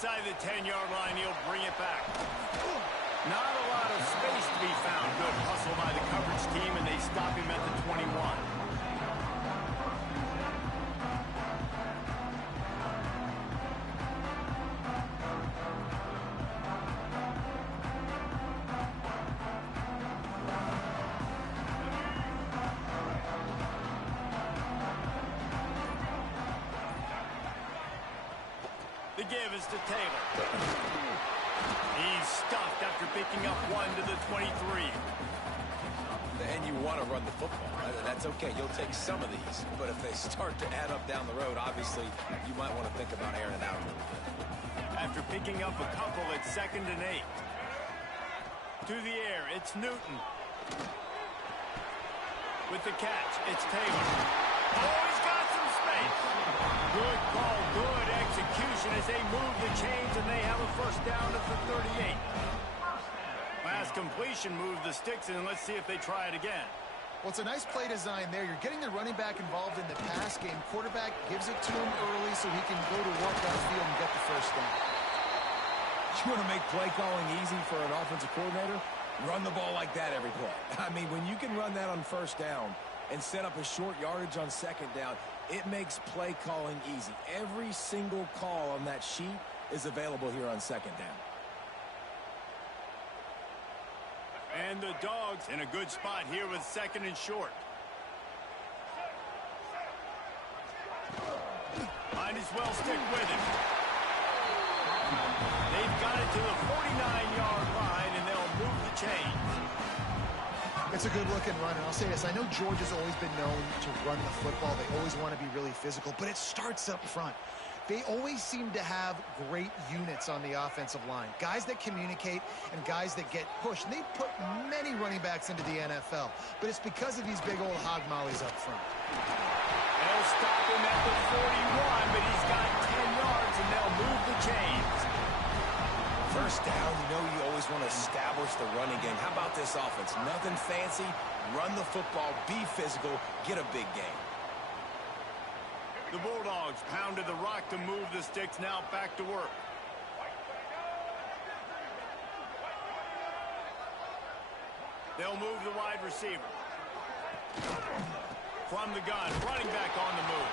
inside the 10-yard line. He'll bring it back. Not a lot of space to be found. Good hustle by the coverage team, and they stop him at the 21. The give is to Taylor. He's stuffed after picking up one to the 23. And you want to run the football, right? That's okay. You'll take some of these. But if they start to add up down the road, obviously, you might want to think about airing it out a little bit. After picking up a couple, it's 2nd and 8. To the air, it's Newton. With the catch, it's Taylor. Oh, he's got some space. Good call, good execution as they move the chains, and they have a first down at the 38. Last completion moved the sticks, and let's see if they try it again. Well, it's a nice play design there. You're getting the running back involved in the pass game. Quarterback gives it to him early so he can go to work downfield and get the first down. You want to make play calling easy for an offensive coordinator? Run the ball like that every play. I mean, when you can run that on first down and set up a short yardage on second down, it makes play calling easy. Every single call on that sheet is available here on second down. And the Dogs in a good spot here with 2nd and short. Might as well stick with him. They've got it to the 49-yard line, and they'll move the chains. It's a good-looking run, and I'll say this. I know Georgia's always been known to run the football. They always want to be really physical, but it starts up front. They always seem to have great units on the offensive line. Guys that communicate and guys that get pushed. And they put many running backs into the NFL, but it's because of these big old hog mollies up front. They'll stop him at the 41, but he's got 10 yards, and they'll move the chains. First down, you know you always want to establish the running game. How about this offense? Nothing fancy. Run the football, be physical, get a big game. The Bulldogs pounded the rock to move the sticks, now back to work. They'll move the wide receiver. From the gun, running back on the move.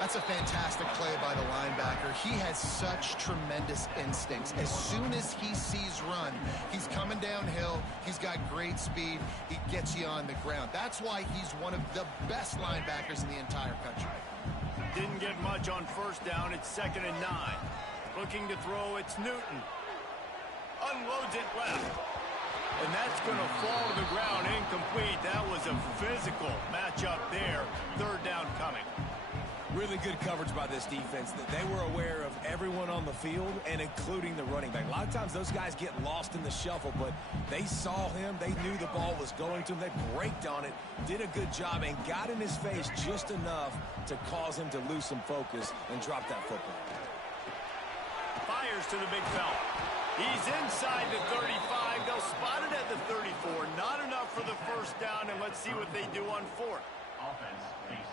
That's a fantastic play by the linebacker. He has such tremendous instincts. As soon as he sees run, he's coming downhill. He's got great speed. He gets you on the ground. That's why he's one of the best linebackers in the entire country. Didn't get much on first down. It's 2nd and 9. Looking to throw, it's Newton. Unloads it left. And that's going to fall to the ground incomplete. That was a physical matchup there. 3rd down coming. Really good coverage by this defense. They were aware of everyone on the field and including the running back. A lot of times those guys get lost in the shuffle, but they saw him. They knew the ball was going to him. They braked on it, did a good job, and got in his face just enough to cause him to lose some focus and drop that football. Fires to the big fella. He's inside the 35. They'll spot it at the 34. Not enough for the first down, and let's see what they do on 4th.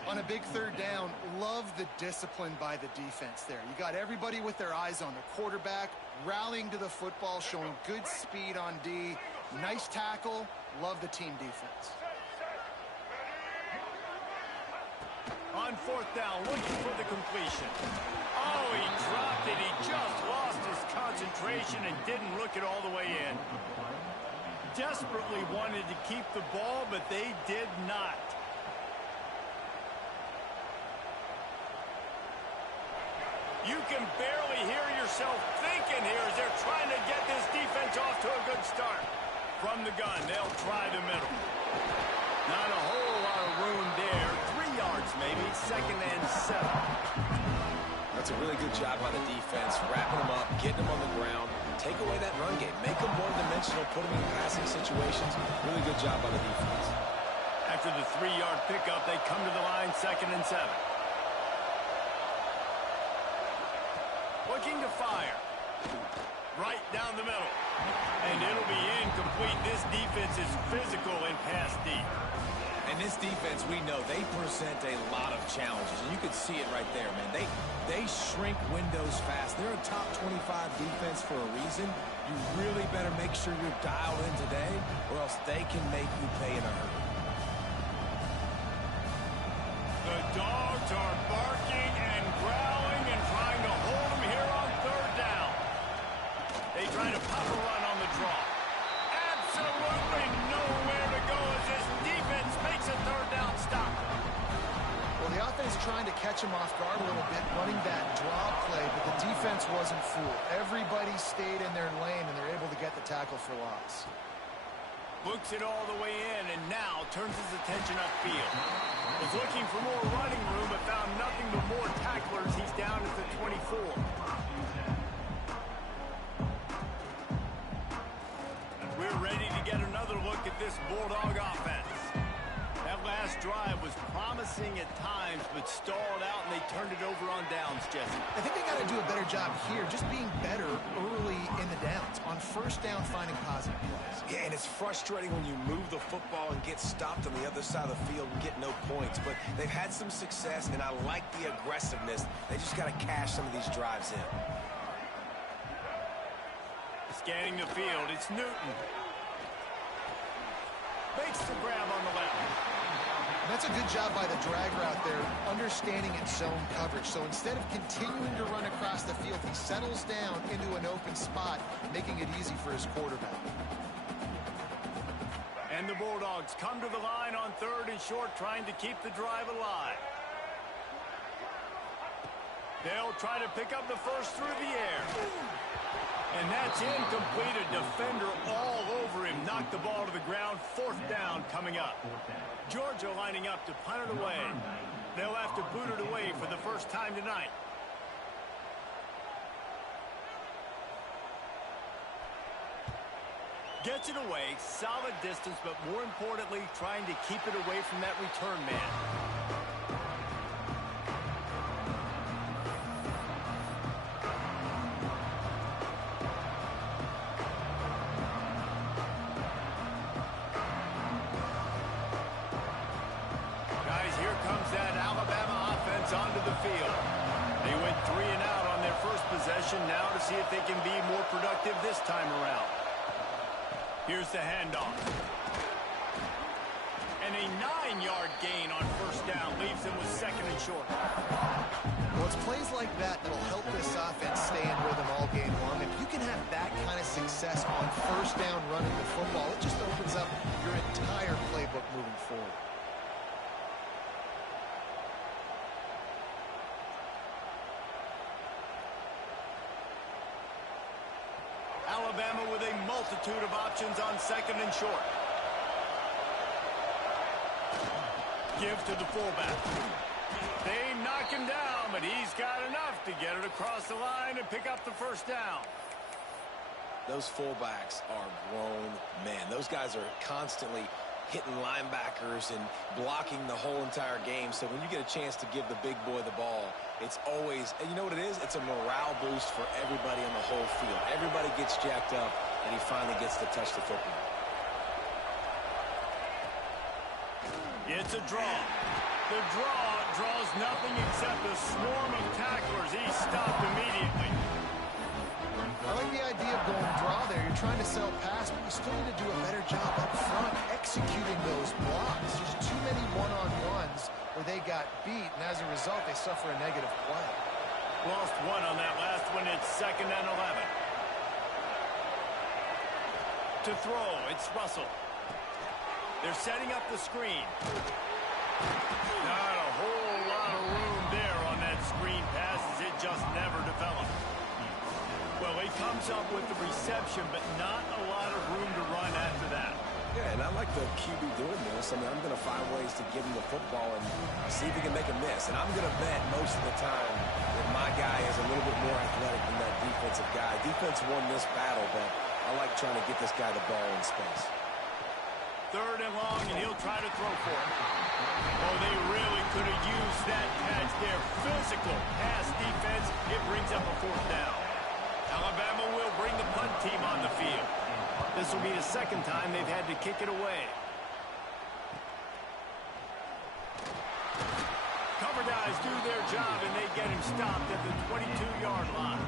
On a big 3rd down, love the discipline by the defense there. You got everybody with their eyes on the quarterback, rallying to the football, showing good speed on D. Nice tackle. Love the team defense. On 4th down, looking for the completion. Oh, he dropped it. He just lost his concentration and didn't look it all the way in. Desperately wanted to keep the ball, but they did not. You can barely hear yourself thinking here as they're trying to get this defense off to a good start. From the gun, they'll try the middle. Not a whole lot of room there. 3 yards maybe, 2nd and 7. That's a really good job by the defense, wrapping them up, getting them on the ground, take away that run game, make them one-dimensional, put them in passing situations. Really good job by the defense. After the 3-yard pickup, they come to the line, 2nd and 7. Looking to fire. Right down the middle. And it'll be incomplete. This defense is physical and pass deep. And this defense, we know, they present a lot of challenges. And you can see it right there, man. They shrink windows fast. They're a top 25 defense for a reason. You really better make sure you're dialed in today, or else they can make you pay in a hurry. The Dogs are barking and growling and trying to hold them here on third down. They try to pop a run on the draw. Absolutely nowhere to go as this defense makes a third down stop. Well, the offense trying to catch him off guard a little bit, running that draw play, but the defense wasn't fooled. Everybody stayed in their lane, and they're able to get the tackle for loss. Books it all the way in, and now turns his attention upfield. Was looking for more running room, but found nothing but more tacklers. He's down at the 24. We're ready to get another look at this Bulldog offense. That last drive was promising at times, but stalled out, and they turned it over on downs, Jesse. I think they got to do a better job here, just being better early in the downs. On first down, finding positive plays. Yeah, and it's frustrating when you move the football and get stopped on the other side of the field and get no points. But they've had some success, and I like the aggressiveness. They just got to cash some of these drives in. Scanning the field, it's Newton. Makes the grab on the left. And that's a good job by the drag route there, understanding its zone coverage. So instead of continuing to run across the field, he settles down into an open spot, making it easy for his quarterback. And the Bulldogs come to the line on third and short, trying to keep the drive alive. They'll try to pick up the first through the air. And that's incomplete. A defender all over him. Knocked the ball to the ground. Fourth down coming up. Georgia lining up to punt it away. They'll have to boot it away for the first time tonight. Gets it away. Solid distance, but more importantly, trying to keep it away from that return man. Onto the field. They went 3 and out on their first possession. Now to see if they can be more productive this time around. Here's the handoff. And a 9-yard gain on first down leaves them with second and short. Well, it's plays like that that'll help this offense stay in rhythm all game long. If you can have that kind of success on first down running the football, it just opens up your entire playbook moving forward. Alabama with a multitude of options on second and short. Give to the fullback. They knock him down, but he's got enough to get it across the line and pick up the first down. Those fullbacks are grown men. Those guys are constantly hitting linebackers and blocking the whole entire game. So when you get a chance to give the big boy the ball, it's always, and you know what it is? It's a morale boost for everybody on the whole field. Everybody gets jacked up, and he finally gets to touch the football. It's a draw. The draw draws nothing except a swarm of tacklers. He's stopped immediately. I like the idea of going draw there. You're trying to sell pass, but you still need to do a better job up front executing those blocks. There's too many one-on-ones where they got beat, and as a result, they suffer a negative play. Lost one on that last one. It's second and 11. To throw, it's Russell. They're setting up the screen. Not a whole lot of room there on that screen pass as it just never developed. Well, he comes up with the reception, but not a lot of room to run after that. Yeah, and I like the QB doing this. I mean, I'm going to find ways to give him the football and see if he can make a miss. And I'm going to bet most of the time that my guy is a little bit more athletic than that defensive guy. Defense won this battle, but I like trying to get this guy the ball in space. Third and long, and he'll try to throw for it. Oh, they really could have used that catch there. Physical pass defense. It brings up a fourth down. Alabama will bring the punt team on the field. This will be the second time they've had to kick it away. do their job, and they get him stopped at the 22-yard line.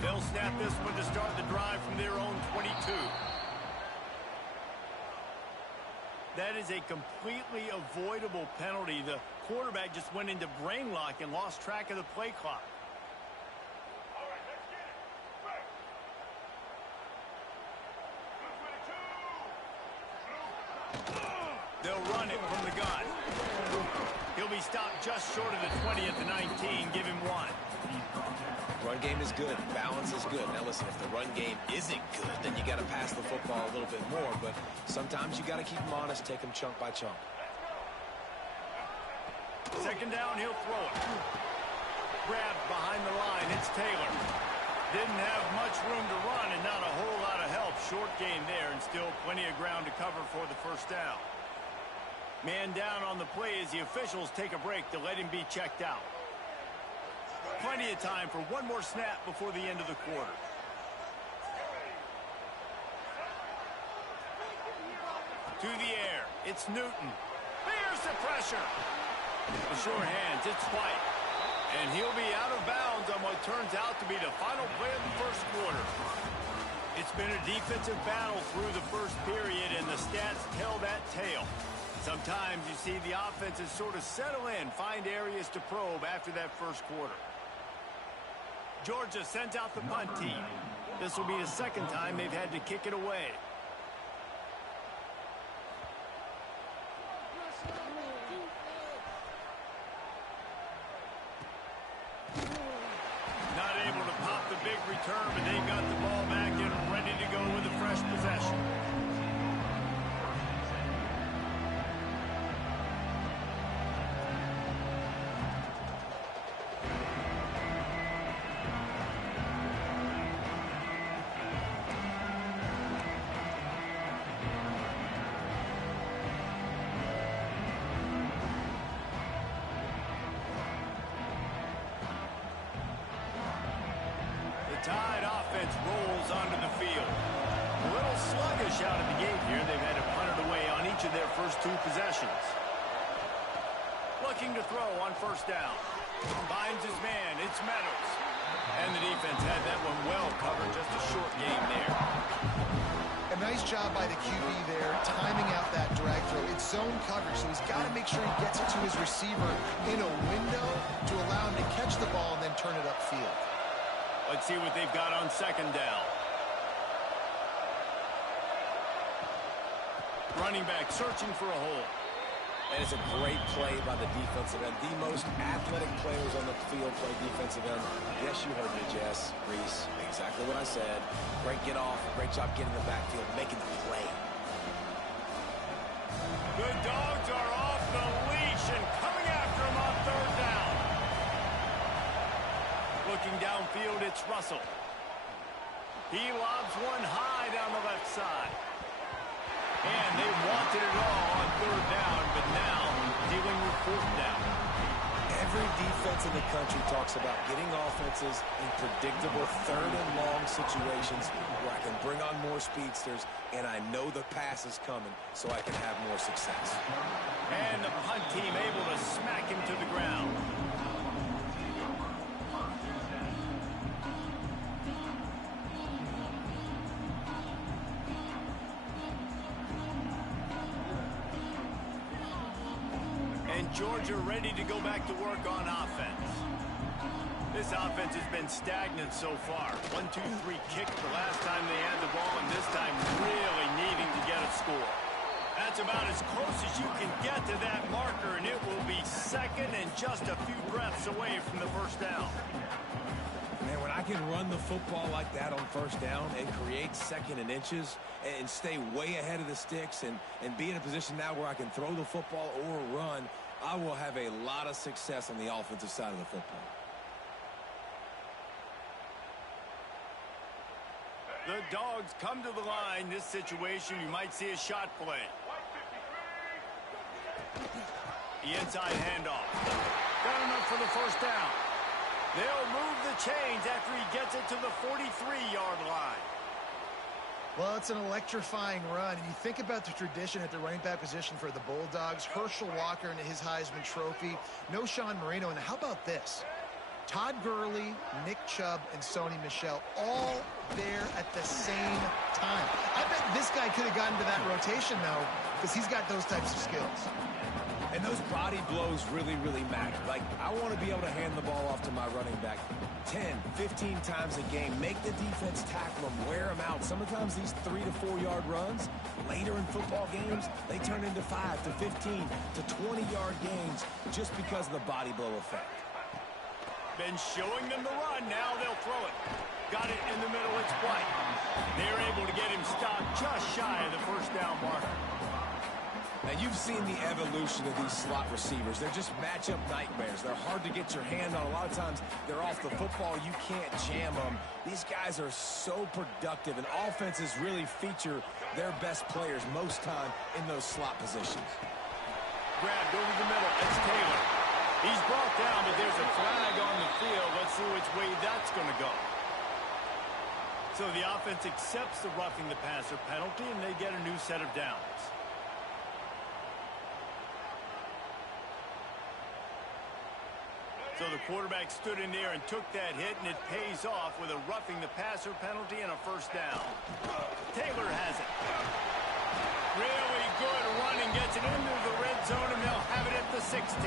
They'll snap this one to start the drive from their own 22. That is a completely avoidable penalty. The quarterback just went into brain lock and lost track of the play clock. They'll run it from the gun. He'll be stopped just short of the 20 at the 19. Give him one. Run game is good. Balance is good. Now listen, if the run game isn't good, then you got to pass the football a little bit more. But sometimes you got to keep them honest, take them chunk by chunk. Second down, he'll throw it. Grabbed behind the line. It's Taylor. Didn't have much room to run and not a whole lot of help. Short gain there and still plenty of ground to cover for the first down. Man down on the play as the officials take a break to let him be checked out. Plenty of time for one more snap before the end of the quarter. To the air. It's Newton. There's the pressure. The sure hands. It's White. And he'll be out of bounds on what turns out to be the final play of the first quarter. It's been a defensive battle through the first period, and the stats tell that tale. Sometimes you see the offenses sort of settle in, find areas to probe after that first quarter. Georgia sends out the punt team. This will be the second time they've had to kick it away. Not able to pop the big return, but they've got the ball back and ready to go with a fresh possession. Tide offense rolls onto the field. A little sluggish out of the gate here. They've had to punt it away on each of their first two possessions. Looking to throw on first down. Finds his man. It's Meadows. And the defense had that one well covered. Just a short game there. A nice job by the QB there, timing out that drag throw. It's zone coverage, so he's got to make sure he gets it to his receiver in a window to allow him to catch the ball and then turn it upfield. Let's see what they've got on second down. Running back searching for a hole. And it's a great play by the defensive end. The most athletic players on the field play defensive end. Yes, you heard me, Jess, Reese. Exactly what I said. Great get off. Great job getting the backfield, making the play. The Dogs are off the leash and coming after him on third down. Looking downfield, it's Russell. He lobs one high down the left side. And they wanted it all on third down, but now dealing with fourth down. Every defense in the country talks about getting offenses in predictable third and long situations where I can bring on more speedsters and I know the pass is coming so I can have more success. And the punt team able to smack him to the ground. And Georgia ready to go back to work on offense. This offense has been stagnant so far. 1-2-3 kick the last time they had the ball, and this time really needing to get a score. That's about as close as you can get to that marker, and it will be second and just a few breaths away from the first down. Man, when I can run the football like that on first down and create second and inches and stay way ahead of the sticks and be in a position now where I can throw the football or run, I will have a lot of success on the offensive side of the football. The Dogs come to the line. This situation, you might see a shot play. The inside handoff. Got enough for the first down. They'll move the chains after he gets it to the 43-yard line. Well, it's an electrifying run, and you think about the tradition at the running back position for the Bulldogs. Herschel Walker and his Heisman Trophy. No Sean Marino. And how about this? Todd Gurley, Nick Chubb, and Sony Michel all there at the same time. I bet this guy could have gotten to that rotation, though, because he's got those types of skills. And those body blows really, really matter. Like, I want to be able to hand the ball off to my running back 10, 15 times a game. Make the defense tackle them, wear them out. Sometimes these 3 to 4 yard runs, later in football games, they turn into 5 to 15 to 20-yard gains just because of the body blow effect. Been showing them the run. Now they'll throw it. Got it in the middle. It's White. They're able to get him stopped just shy of the first down marker. Now, you've seen the evolution of these slot receivers. They're just matchup nightmares. They're hard to get your hand on. A lot of times, they're off the football. You can't jam them. These guys are so productive, and offenses really feature their best players most time in those slot positions. Grabbed over the middle. It's Taylor. He's brought down, but there's a flag on the field. Let's see which way that's going to go. So the offense accepts the roughing the passer penalty, and they get a new set of downs. So the quarterback stood in there and took that hit, and it pays off with a roughing the passer penalty and a first down. Taylor has it. Really good running, gets it into the red zone, and they'll have it at the 16.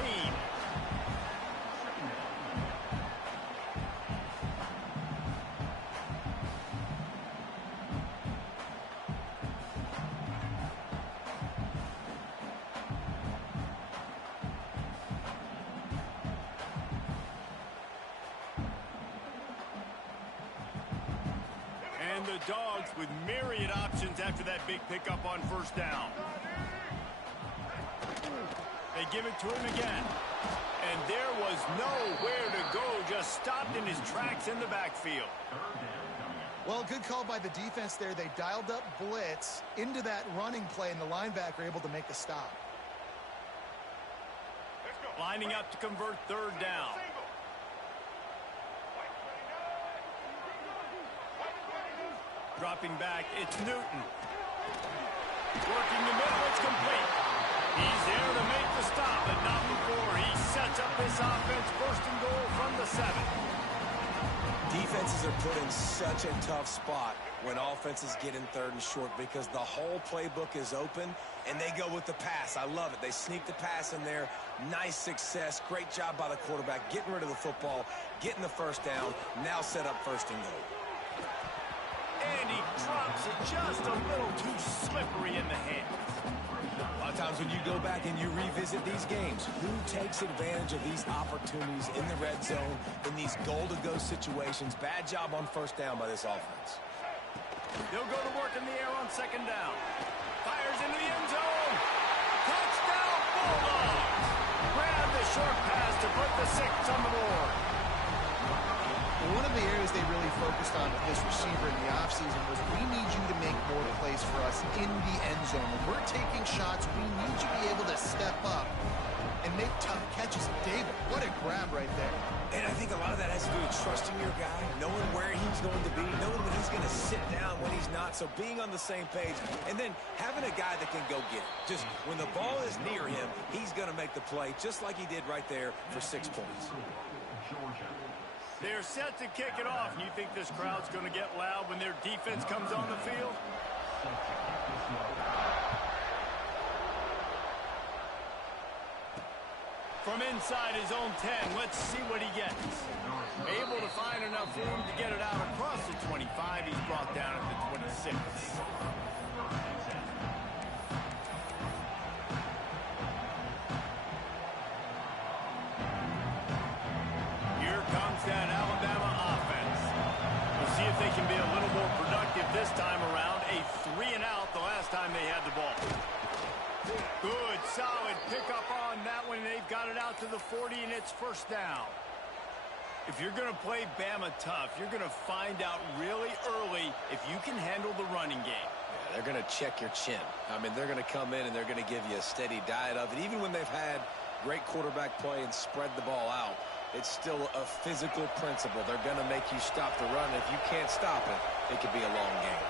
The Dogs with myriad options after that big pickup on first down. They give it to him again. And there was nowhere to go, just stopped in his tracks in the backfield. Well, good call by the defense there. They dialed up blitz into that running play, and the linebacker able to make the stop. Lining up to convert third down. Dropping back, it's Newton. Working the middle, it's complete. He's there to make the stop, but not before he sets up this offense first and goal from the 7. Defenses are put in such a tough spot when offenses get in third and short because the whole playbook is open, and they go with the pass. I love it. They sneak the pass in there. Nice success. Great job by the quarterback getting rid of the football, getting the first down, now set up first and goal. And he drops it just a little too slippery in the hands. A lot of times when you go back and you revisit these games, who takes advantage of these opportunities in the red zone, in these goal-to-go situations? Bad job on first down by this offense. They'll go to work in the air on second down. Fires into the end zone. Touchdown, Bulldogs. Grab the short pass to put the 6 on the board. One of the areas they really focused on with this receiver in the offseason was we need you to make more plays for us in the end zone. When we're taking shots, we need you to be able to step up and make tough catches. David, what a grab right there. And I think a lot of that has to do with trusting your guy, knowing where he's going to be, knowing when he's going to sit down, when he's not. So being on the same page, and then having a guy that can go get it. Just when the ball is near him, he's going to make the play, just like he did right there for 6 points. They're set to kick it off. You think this crowd's going to get loud when their defense comes on the field? From inside his own 10, let's see what he gets. Able to find enough room to get it out across the 25. He's brought down at the 26. That Alabama offense. We'll see if they can be a little more productive this time around. A 3-and-out the last time they had the ball. Good, solid pickup on that one. They've got it out to the 40, and it's first down. If you're going to play Bama tough, you're going to find out really early if you can handle the running game. Yeah, they're going to check your chin. I mean, they're going to come in and they're going to give you a steady diet of it. Even when they've had great quarterback play and spread the ball out, it's still a physical principle. They're going to make you stop the run. If you can't stop it, it could be a long game.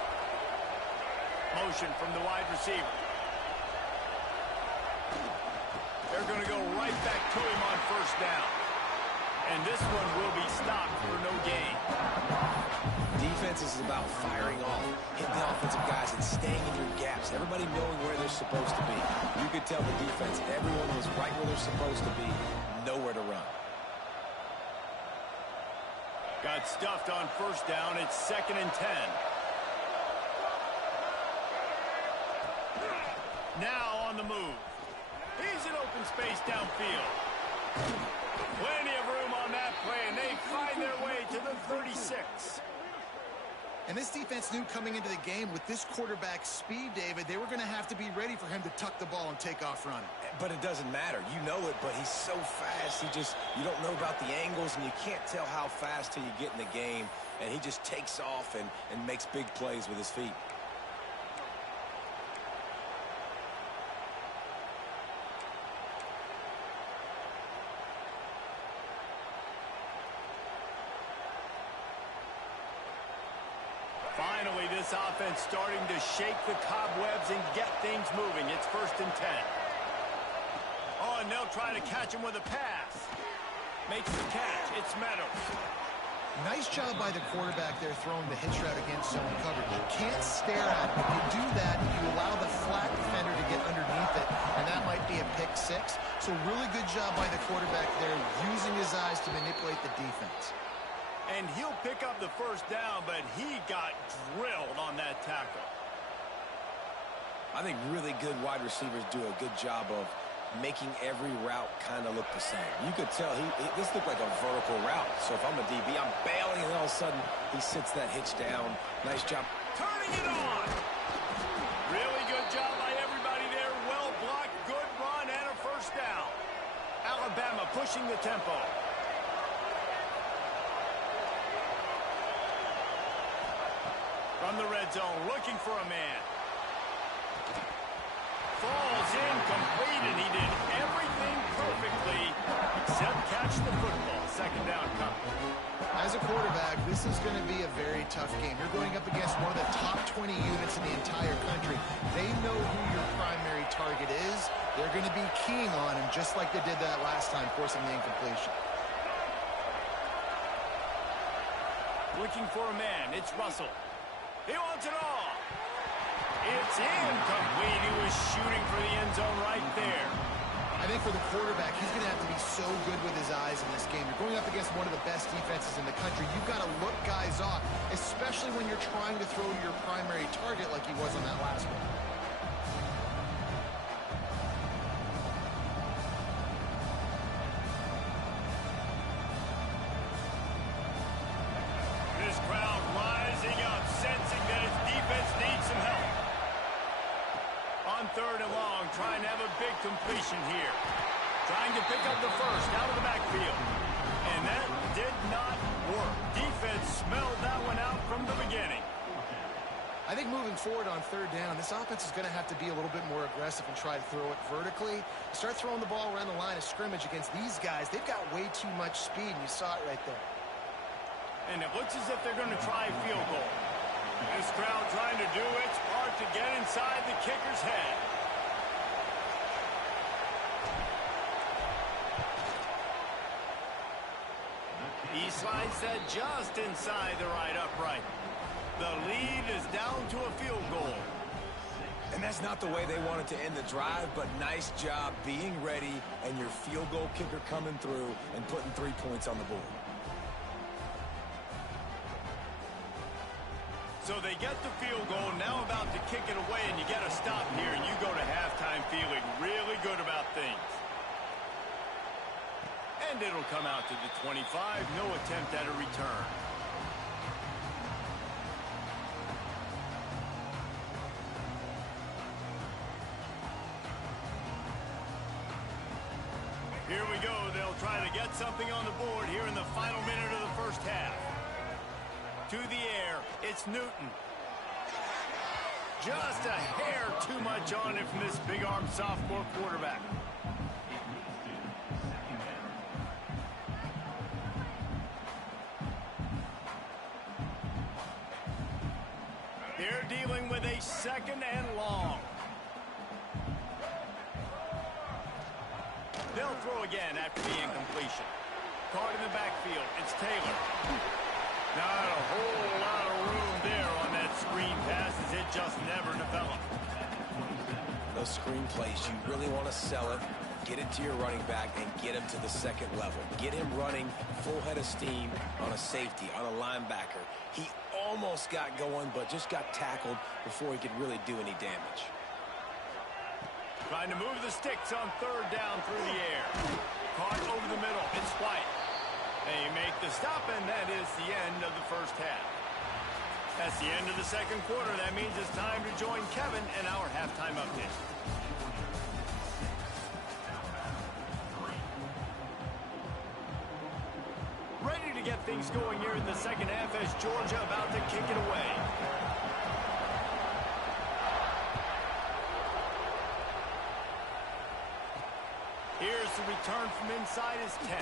Motion from the wide receiver. They're going to go right back to him on first down. And this one will be stopped for no gain. Defense is about firing off, hitting the offensive guys, and staying in your gaps. Everybody knowing where they're supposed to be. You could tell the defense, everyone was right where they're supposed to be, nowhere to run. Got stuffed on first down. It's 2nd and 10. Now on the move. He's in open space downfield. Plenty of room on that play, and they find their way to the 36. And this defense knew coming into the game with this quarterback's speed, David, they were going to have to be ready for him to tuck the ball and take off running. But it doesn't matter. You know it, but he's so fast. You don't know about the angles, and you can't tell how fast till you get in the game. And he just takes off and makes big plays with his feet. Finally, this offense starting to shake the cobwebs and get things moving. It's 1st and 10. Oh, and they'll try to catch him with a pass. Makes the catch. It's Meadows. Nice job by the quarterback there throwing the hitch route against zone coverage. You can't stare at it. If you do that, you allow the flat defender to get underneath it, and that might be a pick six. So really good job by the quarterback there using his eyes to manipulate the defense. And he'll pick up the first down, but he got drilled on that tackle. I think really good wide receivers do a good job of making every route kind of look the same. You could tell this looked like a vertical route. So if I'm a DB, I'm bailing, and all of a sudden he sits that hitch down. Nice job. Turning it on. Really good job by everybody there. Well blocked, good run, and a first down. Alabama pushing the tempo. From the red zone, looking for a man. Falls incomplete, and he did everything perfectly except catch the football. 2nd down coming. As a quarterback, this is going to be a very tough game. You're going up against one of the top 20 units in the entire country. They know who your primary target is. They're going to be keying on him just like they did that last time, forcing the incompletion. Looking for a man. It's Russell. He wants it all. It's incomplete. He was shooting for the end zone right there. I think for the quarterback, he's going to have to be so good with his eyes in this game. You're going up against one of the best defenses in the country. You've got to look guys off, especially when you're trying to throw to your primary target like he was on that last one. This crowd rising up, sensing that its defense needs some help. On 3rd and long, trying to have a big completion here. Trying to pick up the first out of the backfield. And that did not work. Defense smelled that one out from the beginning. I think moving forward on 3rd down, this offense is going to have to be a little bit more aggressive and try to throw it vertically. Start throwing the ball around the line of scrimmage against these guys. They've got way too much speed, and you saw it right there. And it looks as if they're going to try a field goal. This crowd trying to do its part to get inside the kicker's head. He slides that just inside the right upright. The lead is down to a field goal. And that's not the way they wanted to end the drive, but nice job being ready and your field goal kicker coming through and putting 3 points on the board. So they get the field goal, now about to kick it away, and you get a stop here, and you go to halftime feeling really good about things. And it'll come out to the 25, no attempt at a return. Here we go. They'll try to get something on the board here in the final minute of the first half. To the air, it's Newton. Just a hair too much on it from this big-armed sophomore quarterback. They're dealing with a second and long. They'll throw again after the incompletion. Caught in the backfield. It's Taylor. Not a whole lot of room there on that screen pass as it just never developed. Those screen plays, you really want to sell it, get it to your running back, and get him to the second level. Get him running full head of steam on a safety, on a linebacker. He almost got going, but just got tackled before he could really do any damage. Trying to move the sticks on third down through the air. Caught over the middle. It's White. They make the stop, and that is the end of the first half. That's the end of the second quarter. That means it's time to join Kevin in our halftime update. Ready to get things going here in the second half as Georgia about to kick it away. Here's the return from inside his 10.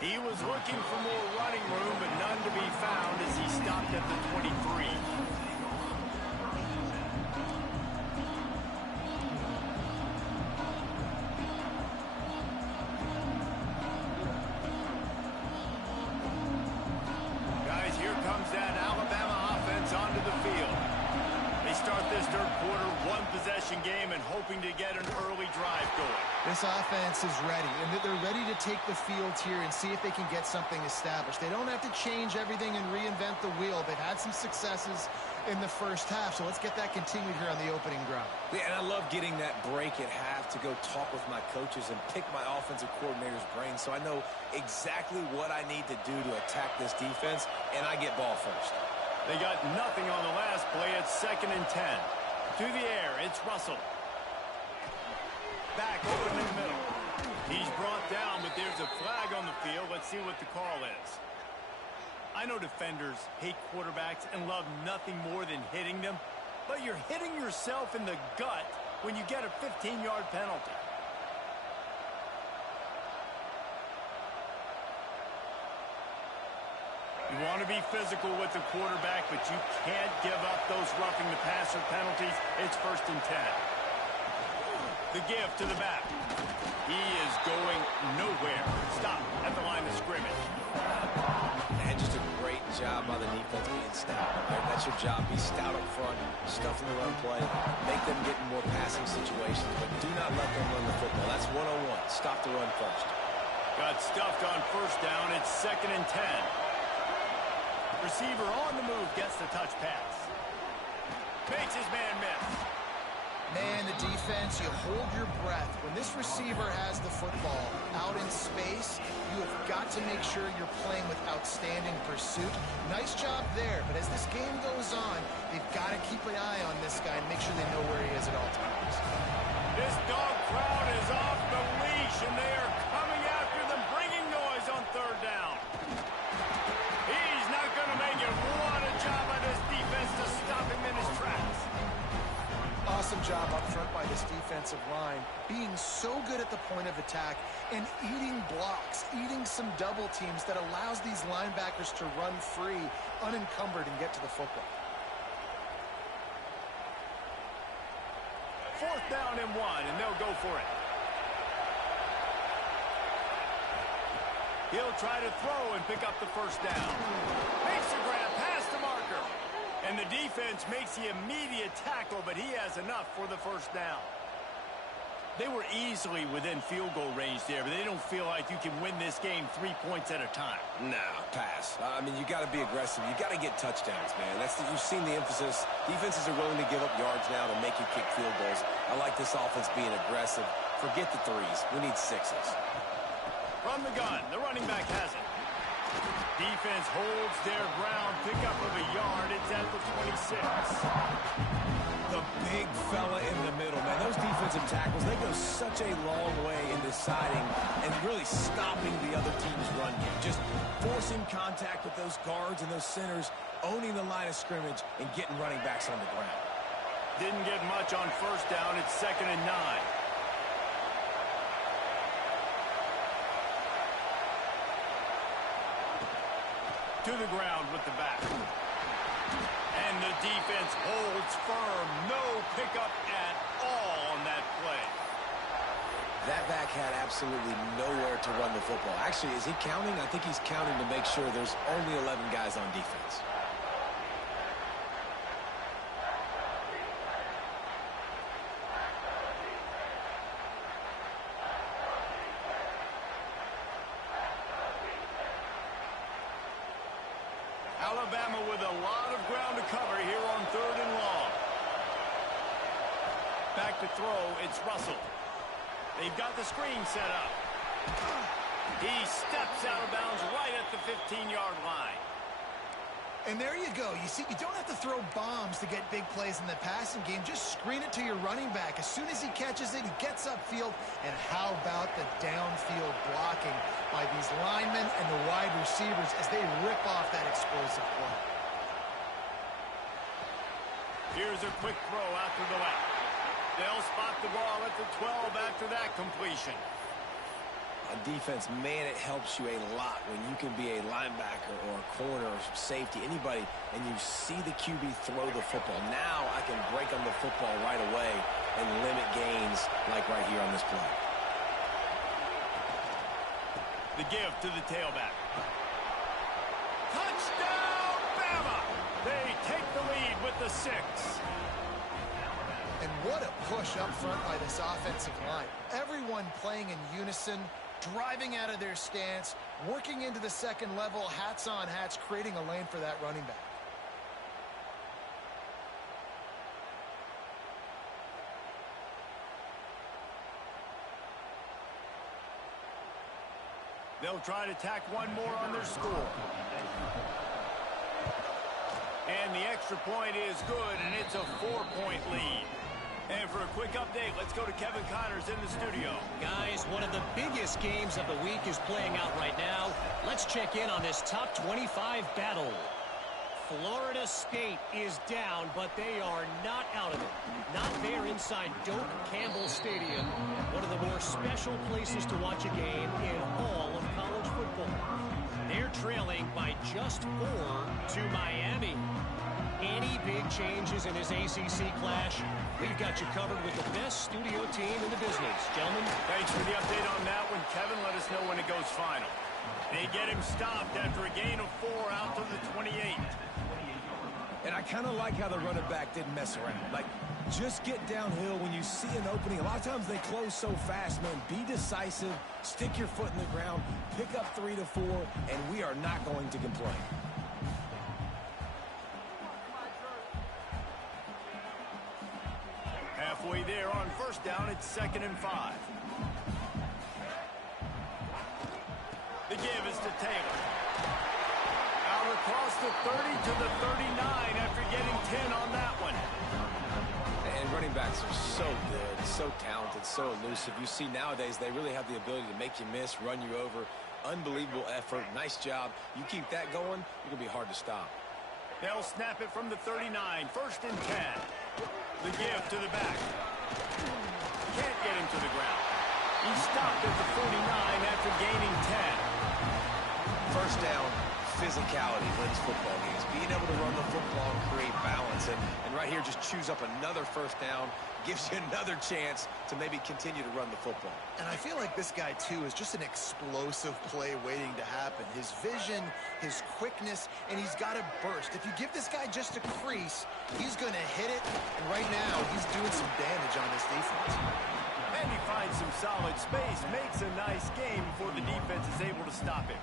He was looking for more running room, but none to be found as he stopped at the 23. Guys, here comes that Alabama offense onto the field. They start this third quarter one-possession game and hoping to get an early drive going. This offense is ready, and they're ready to take the field here and see if they can get something established. They don't have to change everything and reinvent the wheel. They've had some successes in the first half, so let's get that continued here on the opening drive. Yeah, and I love getting that break at half to go talk with my coaches and pick my offensive coordinator's brain so I know exactly what I need to do to attack this defense, and I get ball first. They got nothing on the last play. It's 2nd and 10. To the air, it's Russell. Back over in the middle. He's brought down, but there's a flag on the field. Let's see what the call is. I know defenders hate quarterbacks and love nothing more than hitting them, but you're hitting yourself in the gut when you get a 15-yard penalty. You want to be physical with the quarterback, but you can't give up those roughing the passer penalties. It's 1st and 10. The give to the back. He is going nowhere. Stop at the line of scrimmage. And just a great job by the defense being stout. Right? That's your job. Be stout up front, stuff in the run play, make them get in more passing situations, but do not let them run the football. That's 101. Stop the run first. Got stuffed on first down. It's 2nd and 10. Receiver on the move gets the touch pass. Makes his man miss. Man, the defense, you hold your breath. When this receiver has the football out in space, you have got to make sure you're playing with outstanding pursuit. Nice job there, but as this game goes on, they've got to keep an eye on this guy and make sure they know where he is at all times. This dog crowd is off the leash, and they are coming after them, bringing noise on third down. He's not going to make it. What a job by this defense to stop him in his tracks. Awesome job up front by this defensive line, being so good at the point of attack and eating blocks, eating some double teams that allows these linebackers to run free, unencumbered, and get to the football. 4th down and 1, and they'll go for it. He'll try to throw and pick up the first down. Makes the grab past the marker. And the defense makes the immediate tackle, but he has enough for the first down. They were easily within field goal range there, but they don't feel like you can win this game 3 points at a time. Nah, pass. I mean, you got to be aggressive. You got to get touchdowns, man. You've seen the emphasis. Defenses are willing to give up yards now to make you kick field goals. I like this offense being aggressive. Forget the threes. We need sixes. From the gun, the running back has it. Defense holds their ground, pickup of a yard. It's at the 26. The big fella in the middle, man. Those defensive tackles, they go such a long way in deciding and really stopping the other team's run game. Just forcing contact with those guards and those centers, owning the line of scrimmage, and getting running backs on the ground. Didn't get much on first down. It's 2nd and 9. To the ground with the back. And the defense holds firm. No pickup at all on that play. That back had absolutely nowhere to run the football. Actually, is he counting? I think he's counting to make sure there's only 11 guys on defense. Alabama with a lot of ground to cover here on 3rd and long. Back to throw, it's Russell. They've got the screen set up. He steps out of bounds right at the 15-yard line. And there you go. You see, you don't have to throw bombs to get big plays in the passing game. Just screen it to your running back. As soon as he catches it, he gets upfield. And how about the downfield blocking by these linemen and the wide receivers as they rip off that explosive play. Here's a quick throw out to the left. They'll spot the ball at the 12 after that completion. On defense, man, it helps you a lot when you can be a linebacker or a corner or safety, anybody, and you see the QB throw the football. Now I can break on the football right away and limit gains like right here on this play. The give to the tailback. Touchdown, Bama! They take the lead with the 6. And what a push up front by this offensive line. Everyone playing in unison, driving out of their stance, working into the second level, hats on hats, creating a lane for that running back. They'll try to tack one more on their score. And the extra point is good, and it's a 4-point lead. And for a quick update, let's go to Kevin Connors in the studio. Guys, one of the biggest games of the week is playing out right now. Let's check in on this top 25 battle. Florida State is down, but they are not out of it. Not there inside Doak Campbell Stadium, one of the more special places to watch a game in all of college football. They're trailing by just 4 to Miami. Any big changes in this ACC clash? We've got you covered with the best studio team in the business. Gentlemen. Thanks for the update on that one, Kevin. Let us know when it goes final. They get him stopped after a gain of 4 out to the 28. And I kind of like how the running back didn't mess around. Like, just get downhill when you see an opening. A lot of times they close so fast, man. Be decisive, stick your foot in the ground, pick up 3 to 4, and we are not going to complain. Halfway there on first down, it's 2nd and 5. The give is to Taylor. Out across the 30 to the 39 after getting 10 on that one. And running backs are so good, so talented, so elusive. You see nowadays they really have the ability to make you miss, run you over. Unbelievable effort. Nice job. You keep that going, you're going to be hard to stop. They'll snap it from the 39. 1st and 10. The give to the back. Can't get him to the ground. He stopped at the 49 after gaining 10. First down, physicality wins football games. Being able to run the football and create balance. And right here, just choose up another first down. Gives you another chance to maybe continue to run the football. And I feel like this guy, too, is just an explosive play waiting to happen. His vision, his quickness, and he's got to burst. If you give this guy just a crease, he's going to hit it. And right now, he's doing some damage on this defense. And he finds some solid space, makes a nice game before the defense is able to stop him.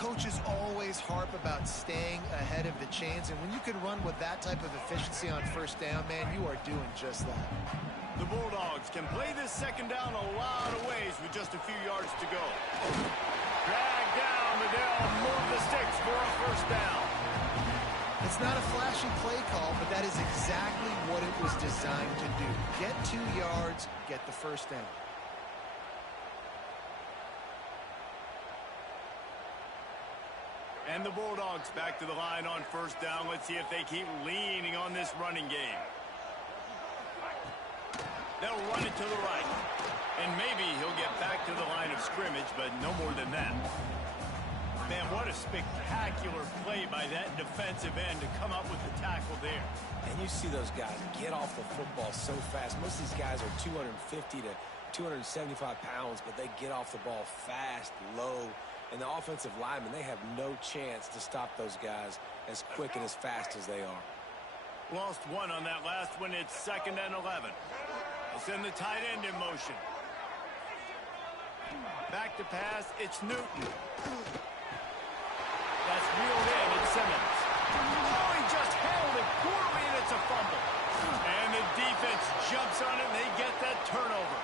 Coaches always harp about staying ahead of the chains, and when you can run with that type of efficiency on first down, man, you are doing just that. The Bulldogs can play this second down a lot of ways with just a few yards to go. Drag down, but they'll move the sticks for a first down. It's not a flashy play call, but that is exactly what it was designed to do. Get 2 yards, get the first down. And the Bulldogs back to the line on first down. Let's see if they keep leaning on this running game. They'll run it to the right. And maybe he'll get back to the line of scrimmage, but no more than that. Man, what a spectacular play by that defensive end to come up with the tackle there. And you see those guys get off the football so fast. Most of these guys are 250 to 275 pounds, but they get off the ball fast, low. And the offensive linemen, they have no chance to stop those guys as quick and as fast as they are. Lost one on that last one. It's 2nd and 11. They'll send the tight end in motion. Back to pass. It's Newton. That's reeled in. It's Simmons. Oh, he just held it poorly, and it's a fumble. And the defense jumps on it, and they get that turnover.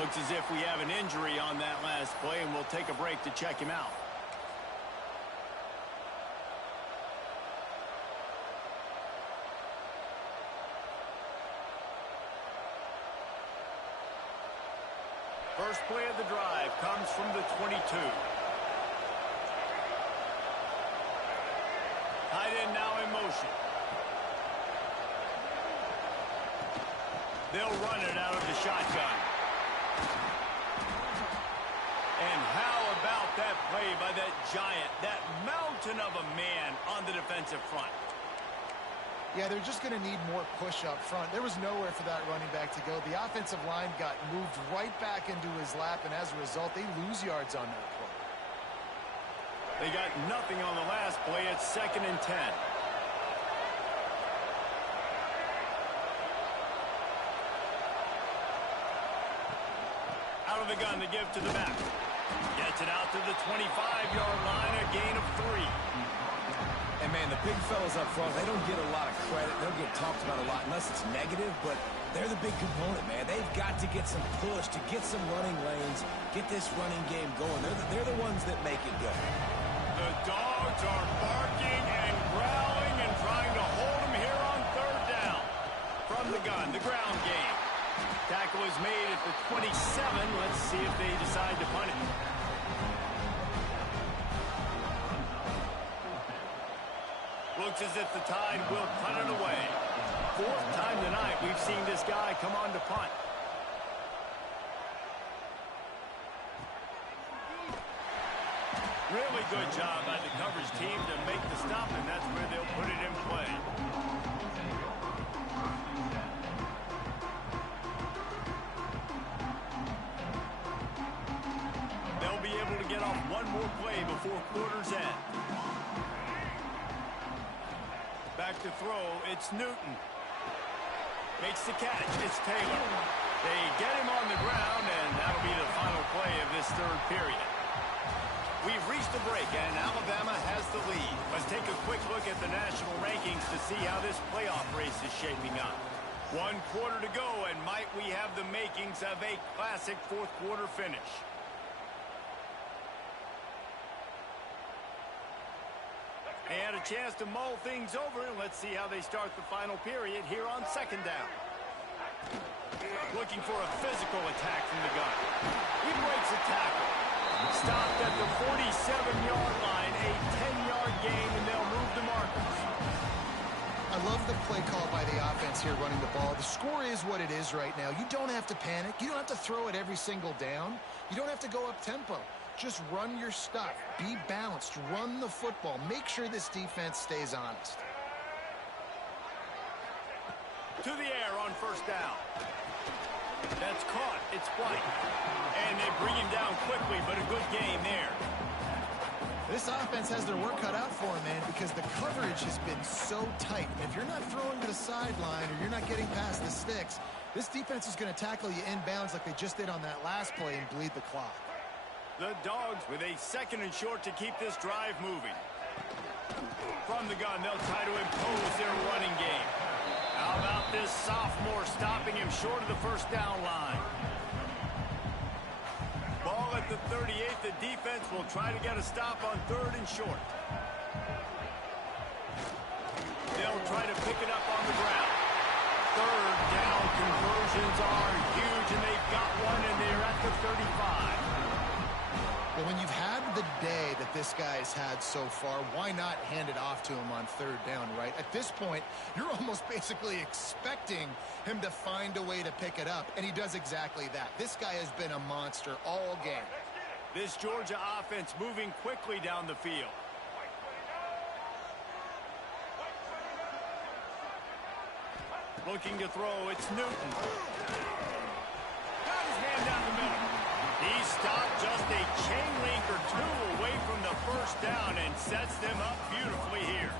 Looks as if we have an injury on that last play, and we'll take a break to check him out. First play of the drive comes from the 22. Tight end now in motion. They'll run it out of the shotgun. And how about that play by that giant, that mountain of a man on the defensive front? Yeah, they're just going to need more push up front. There was nowhere for that running back to go. The offensive line got moved right back into his lap, and as a result, they lose yards on that play. They got nothing on the last play. It's 2nd and 10. Out of the gun to give to the back. Gets it out to the 25-yard line, a gain of 3. And, man, the big fellas up front, they don't get a lot of credit. They don't get talked about a lot unless it's negative, but they're the big component, man. They've got to get some push, to get some running lanes, get this running game going. They're the ones that make it go. The Dogs are barking and growling and trying to hold him here on 3rd down. From the gun, the ground game. Tackle is made at the 27. Let's see if they decide to punt it. Looks as if the Tide will punt it away. 4th time tonight we've seen this guy come on to punt. Really good job by the coverage team to make the stop, and that's where they'll put it in play. They'll be able to get off one more play before quarter's end. Back to throw, it's Newton. Makes the catch, it's Taylor. They get him on the ground, and that'll be the final play of this 3rd period. We've reached the break, and Alabama has the lead. Let's take a quick look at the national rankings to see how this playoff race is shaping up. 1 quarter to go, and might we have the makings of a classic 4th quarter finish. They had a chance to mull things over, and let's see how they start the final period here on 2nd down. Looking for a physical attack from the gun. He breaks a tackle. Stopped at the 47-yard line, a 10-yard gain, and they'll move the markers. I love the play call by the offense here running the ball. The score is what it is right now. You don't have to panic. You don't have to throw it every single down. You don't have to go up tempo. Just run your stuff. Be balanced. Run the football. Make sure this defense stays honest. To the air on 1st down. That's caught. It's White. And they bring him down quickly, but a good gain there. This offense has their work cut out for them, man, because the coverage has been so tight. If you're not throwing to the sideline or you're not getting past the sticks, this defense is going to tackle you inbounds like they just did on that last play and bleed the clock. The Dogs with a 2nd and short to keep this drive moving. From the gun, they'll try to impose their running game. How about this sophomore stopping him short of the 1st down line? Ball at the 38. The defense will try to get a stop on 3rd and short. They'll try to pick it up on the ground. Third down conversions are huge, and they've got one, and they're at the 35. Well, when you've had the day that this guy's had so far, why not hand it off to him on third down, right? At this point, you're almost basically expecting him to find a way to pick it up, and he does exactly that. This guy has been a monster all game. This Georgia offense moving quickly down the field. Looking to throw, it's Newton. Got his man down the middle. He stopped just a chain link or two away from the first down and sets them up beautifully here.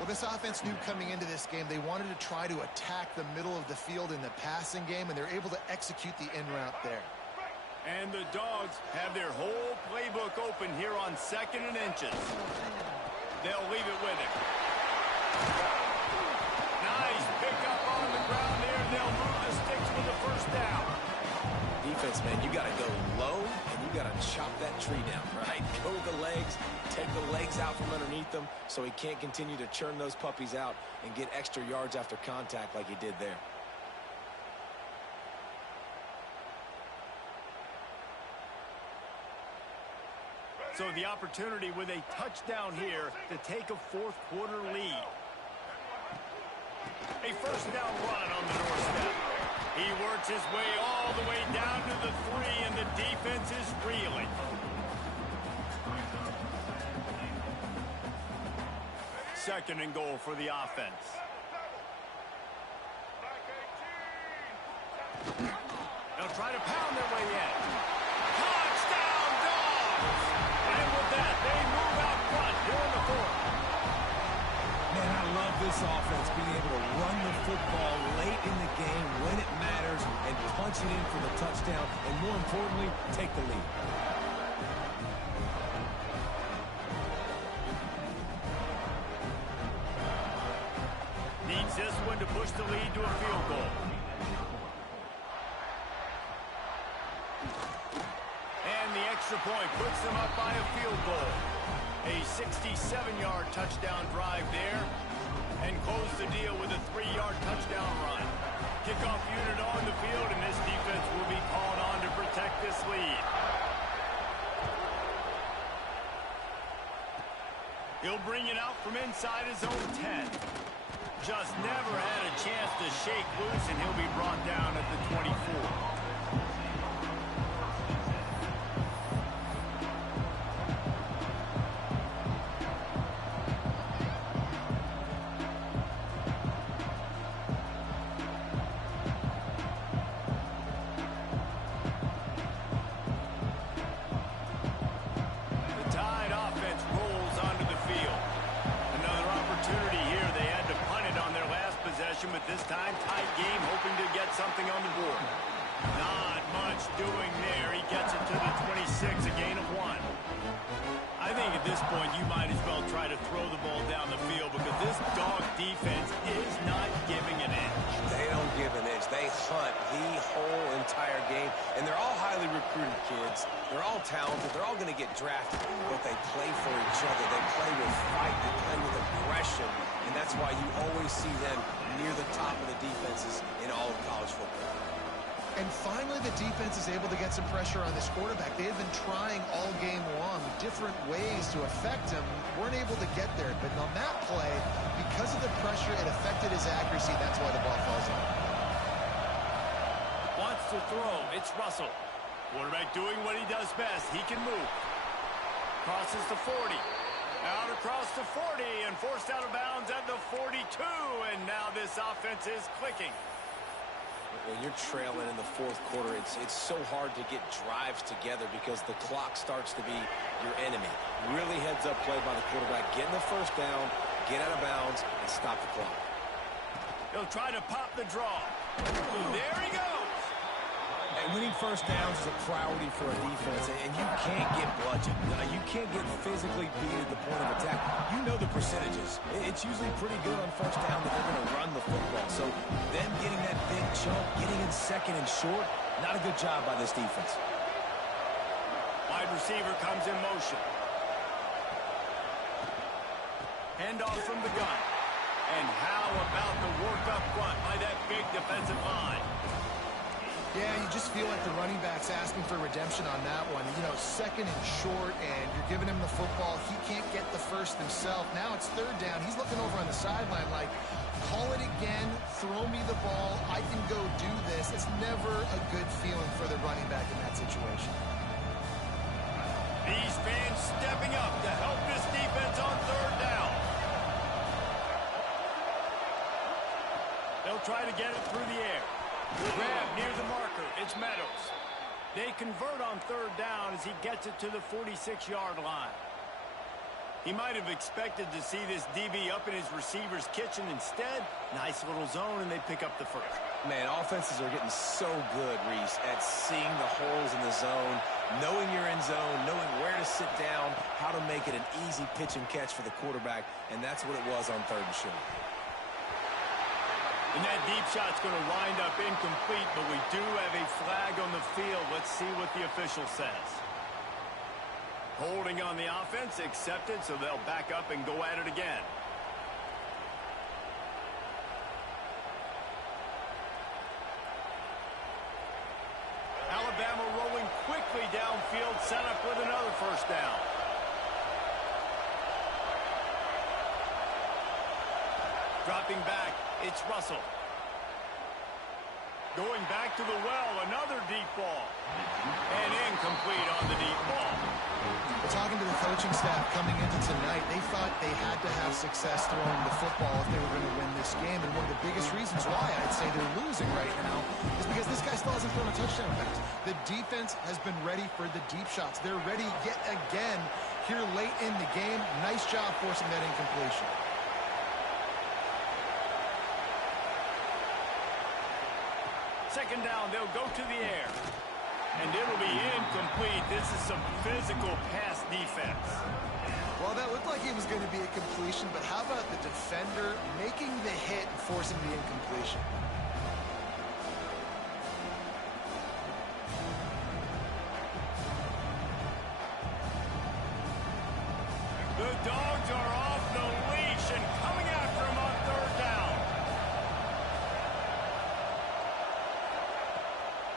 Well, this offense knew coming into this game they wanted to try to attack the middle of the field in the passing game, and they're able to execute the in route there. And the Dogs have their whole playbook open here on 2nd and inches. They'll leave it with him. Nice pick up on the ground there. They'll move the sticks with the first down. Defense, man, you got to go low, and you got to chop that tree down, right? Go to the legs, take the legs out from underneath them so he can't continue to churn those puppies out and get extra yards after contact like he did there. So the opportunity with a touchdown here to take a fourth-quarter lead. A first down run on the doorstep. He works his way all the way down to the 3, and the defense is reeling. Second and goal for the offense. They'll try to pound their way in. Touchdown, Dogs! And with that, they move out front here in the 4th. Man, I love this offense being able to run the football late in the game when it matters and punch it in for the touchdown, and more importantly, take the lead. Needs this one to push the lead to a field goal. And the extra point puts them up by a field goal. A 67-yard touchdown drive there, and close the deal with a 3-yard touchdown run. Kickoff unit on the field, and this defense will be called on to protect this lead. He'll bring it out from inside his own 10. Just never had a chance to shake loose, and he'll be brought down at the 24. But this time, tight game, hoping to get something on the board. Not much doing there. He gets it to the 26, a gain of 1. I think at this point, you might as well try to throw the ball down the field because this Dog defense is not giving an inch. They don't give an inch. They hunt the whole entire game, and they're all highly recruited kids. They're all talented. They're all going to get drafted, but they play for each other. They play with fight. They play with aggression, and that's why you always see them near the top of the defenses in all of college football. And finally, the defense is able to get some pressure on this quarterback. They have been trying all game long different ways to affect him. Weren't able to get there. But on that play, because of the pressure, it affected his accuracy. That's why the ball falls in. Wants to throw. It's Russell. Quarterback doing what he does best. He can move. Crosses the 40. Out across the 40 and forced out of bounds at the 42. And now this offense is clicking. When you're trailing in the 4th quarter, it's so hard to get drives together because the clock starts to be your enemy. Really heads-up play by the quarterback. Get in the first down, get out of bounds, and stop the clock. He'll try to pop the draw. There he goes. And winning first downs is a priority for a defense, and you can't get bludgeoned. You can't get physically beat at the point of attack. You know the percentages. It's usually pretty good on first down that they're going to run the football. So them getting that big chunk, getting in second and short, not a good job by this defense. Wide receiver comes in motion. Handoff from the gun. And how about the work up front by that big defensive line? Yeah, you just feel like the running back's asking for redemption on that one. You know, second and short, and you're giving him the football. He can't get the first himself. Now it's third down. He's looking over on the sideline like, call it again, throw me the ball, I can go do this. It's never a good feeling for the running back in that situation. These fans stepping up to help this defense on third down. They'll try to get it through the air. Grab near the marker. It's Meadows. They convert on third down as he gets it to the 46-yard line. He might have expected to see this DB up in his receiver's kitchen. Instead, nice little zone, and they pick up the first. Man, offenses are getting so good, Reese, at seeing the holes in the zone, knowing you're in zone, knowing where to sit down, how to make it an easy pitch and catch for the quarterback, and that's what it was on third and short. And that deep shot's going to wind up incomplete, but we do have a flag on the field. Let's see what the official says. Holding on the offense, accepted, so they'll back up and go at it again. Alabama rolling quickly downfield, set up with another first down. Dropping back, it's Russell. Going back to the well, another deep ball. And incomplete on the deep ball. We're talking to the coaching staff coming into tonight. They thought they had to have success throwing the football if they were going to win this game. And one of the biggest reasons why I'd say they're losing right now is because this guy still hasn't thrown a touchdown pass. The defense has been ready for the deep shots. They're ready yet again here late in the game. Nice job forcing that incompletion. Second down, they'll go to the air. And it'll be incomplete. This is some physical pass defense. Well, that looked like it was going to be a completion, but how about the defender making the hit and forcing the incompletion? The Dogs are off the leash and coming after him on third down.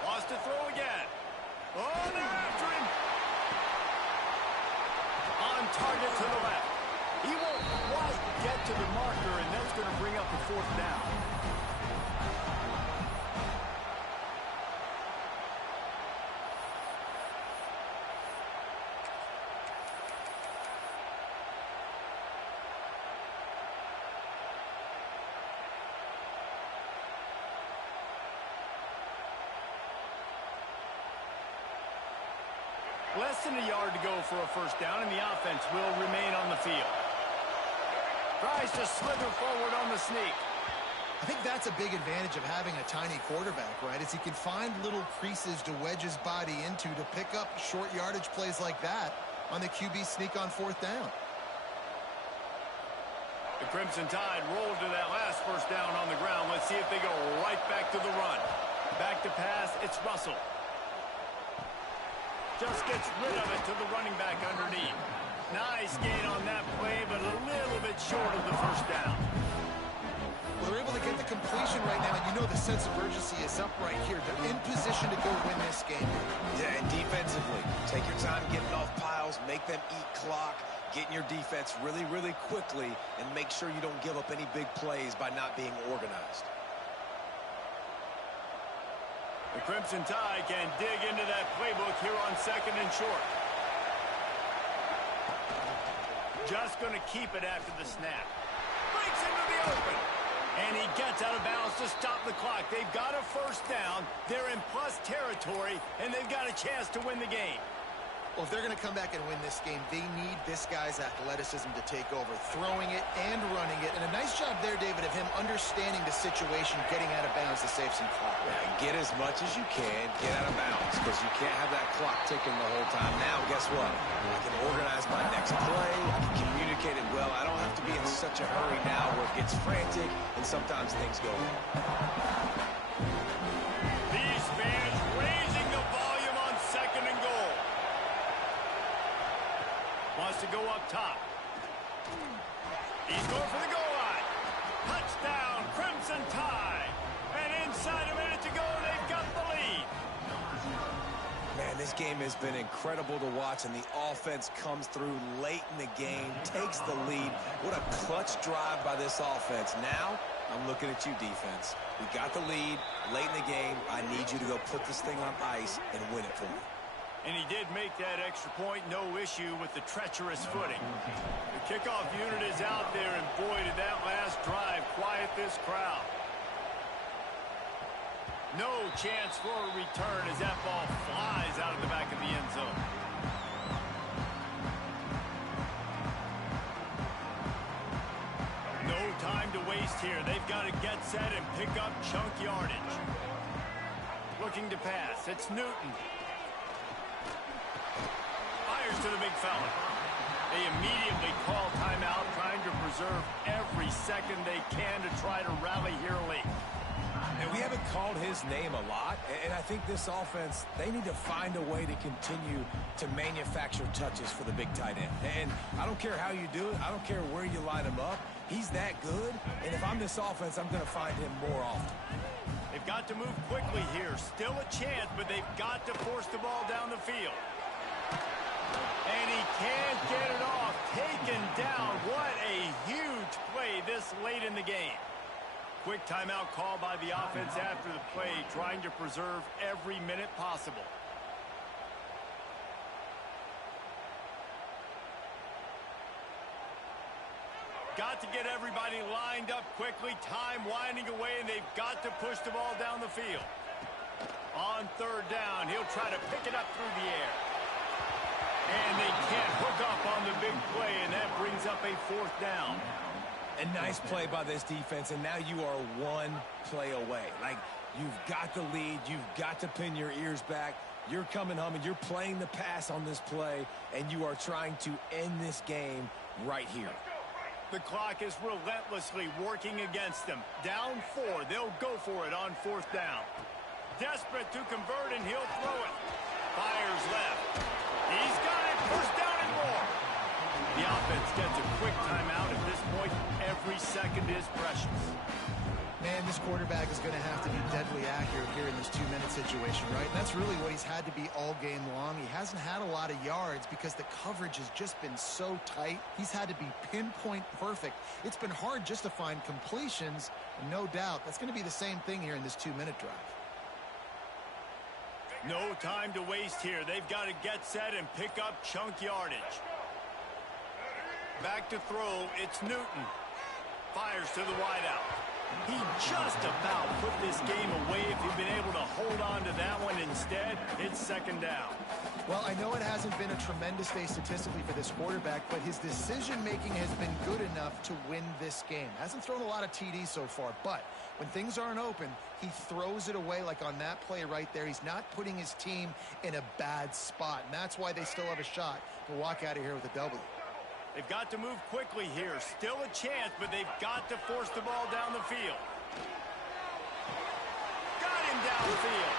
Lost to throw again. Oh, they're after him. On target to the left. He won't quite get to the marker, and that's going to bring up a fourth down. Less than a yard to go for a first down, and the offense will remain on the field. Tries to slither forward on the sneak. I think that's a big advantage of having a tiny quarterback, right? Is he can find little creases to wedge his body into to pick up short yardage plays like that on the QB sneak on fourth down. The Crimson Tide rolled to that last first down on the ground. Let's see if they go right back to the run. Back to pass, it's Russell. Just gets rid of it to the running back underneath. Nice gain on that play, but a little bit short of the first down. Well, they're able to get the completion right now, and you know the sense of urgency is up right here. They're in position to go win this game. Yeah, and defensively, take your time getting off piles, make them eat clock, get in your defense really, really quickly, and make sure you don't give up any big plays by not being organized. The Crimson Tide can dig into that playbook here on second and short. Just going to keep it after the snap. Breaks into the open. And he gets out of bounds to stop the clock. They've got a first down. They're in plus territory, and they've got a chance to win the game. Well, if they're going to come back and win this game, they need this guy's athleticism to take over, throwing it and running it. And a nice job there, David, of him understanding the situation, getting out of bounds to save some clock. Yeah, get as much as you can, get out of bounds, because you can't have that clock ticking the whole time. Now, guess what? I can organize my next play. I can communicate it well. I don't have to be in such a hurry now where it gets frantic and sometimes things go wrong. These fans raising the volume on second and goal. Wants to go up top. He's going for the goal line. Touchdown, Crimson Tide. And inside a minute to go, they've got the lead. Man, this game has been incredible to watch, and the offense comes through late in the game, takes the lead. What a clutch drive by this offense. Now, I'm looking at you, defense. We got the lead late in the game. I need you to go put this thing on ice and win it for me. And he did make that extra point, no issue with the treacherous footing. The kickoff unit is out there, and boy, did that last drive quiet this crowd. No chance for a return as that ball flies out of the back of the end zone. No time to waste here. They've got to get set and pick up chunk yardage. Looking to pass. It's Newton. Fires to the big fella. They immediately call timeout, trying to preserve every second they can to try to rally here late. And we haven't called his name a lot, and I think this offense, they need to find a way to continue to manufacture touches for the big tight end. And I don't care how you do it. I don't care where you line him up. He's that good, and if I'm this offense, I'm going to find him more often. They've got to move quickly here. Still a chance, but they've got to force the ball down the field. And he can't get it off. Taken down. What a huge play this late in the game. Quick timeout call by the offense after the play, trying to preserve every minute possible. Got to get everybody lined up quickly. Time winding away, and they've got to push the ball down the field. On third down, he'll try to pick it up through the air. And they can't hook up on the big play, and that brings up a fourth down. A nice play by this defense, and now you are one play away. Like, you've got the lead. You've got to pin your ears back. You're coming home, and you're playing the pass on this play, and you are trying to end this game right here. The clock is relentlessly working against them. Down 4. They'll go for it on fourth down. Desperate to convert, and he'll throw it. Fires left. He's got it. First down and more. The offense gets a quick timeout. At this point, every second is precious. Man, this quarterback is going to have to be deadly accurate here in this 2-minute situation, right? And that's really what he's had to be all game long. He hasn't had a lot of yards because the coverage has just been so tight. He's had to be pinpoint perfect. It's been hard just to find completions, and no doubt that's going to be the same thing here in this 2-minute drive. No time to waste here. They've got to get set and pick up chunk yardage. Back to throw, it's Newton. Fires to the wideout. He just about put this game away if he'd been able to hold on to that one. Instead, it's second down. Well, I know it hasn't been a tremendous day statistically for this quarterback, but his decision-making has been good enough to win this game. Hasn't thrown a lot of TDs so far, but when things aren't open, he throws it away like on that play right there. He's not putting his team in a bad spot, and that's why they still have a shot to walk out of here with a W. They've got to move quickly here. Still a chance, but they've got to force the ball down the field. Got him downfield.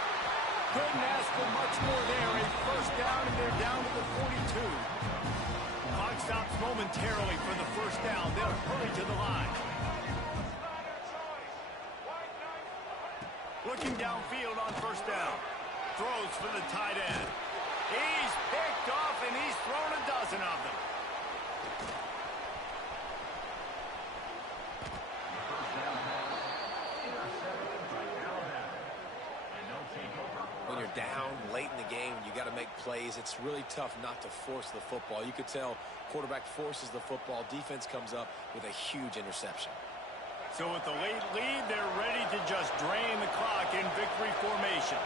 Couldn't ask for much more there. A first down, and they're down to the 42. Clock stops momentarily for the first down. They'll hurry to the line. Looking downfield on first down. Throws for the tight end. He's picked off, and he's thrown a dozen of them. When you're down late in the game, you got to make plays. It's really tough not to force the football. You could tell quarterback forces the football. Defense comes up with a huge interception. So with the late lead, they're ready to just drain the clock in victory formation.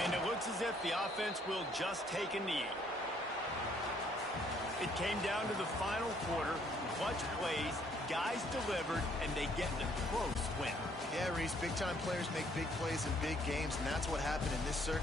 And it looks as if the offense will just take a knee. It came down to the final quarter. Clutch plays, guys delivered, and they get a close win. Yeah, Reese, big-time players make big plays in big games, and that's what happened in this certain